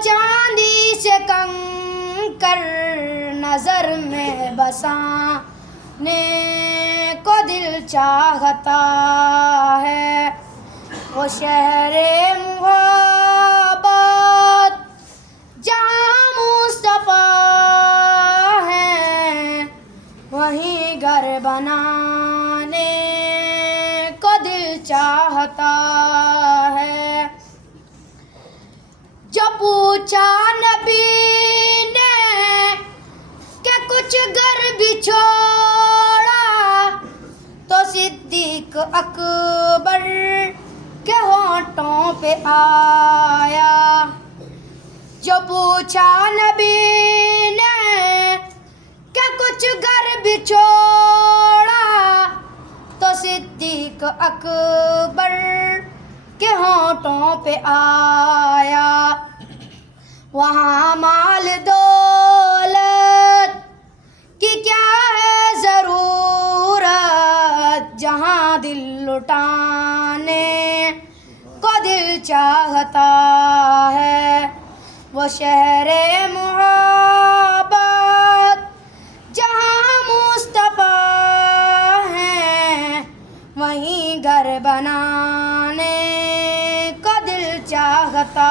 चांदी से कंकर नजर में बसाने को दिल चाहता है। वो शहरे मोहब्बत जहाँ मुस्तफा है, वहीं घर बनाने को दिल चाहता है। जो पूछा नबी ने कि कुछ घर भी छोड़ा, तो सिद्दीक अकबर के होंठों पे आया। जो पूछा नबी ने कि कुछ घर भी छोड़ा, तो सिद्दीक अकबर के होंठों पे आया। वहाँ माल दौलत की क्या है ज़रूरत, जहाँ दिल लुटाने को दिल चाहता है। वो शहरे मोहब्बत जहाँ मुस्तफा है, वहीं घर बनाने को दिल चाहता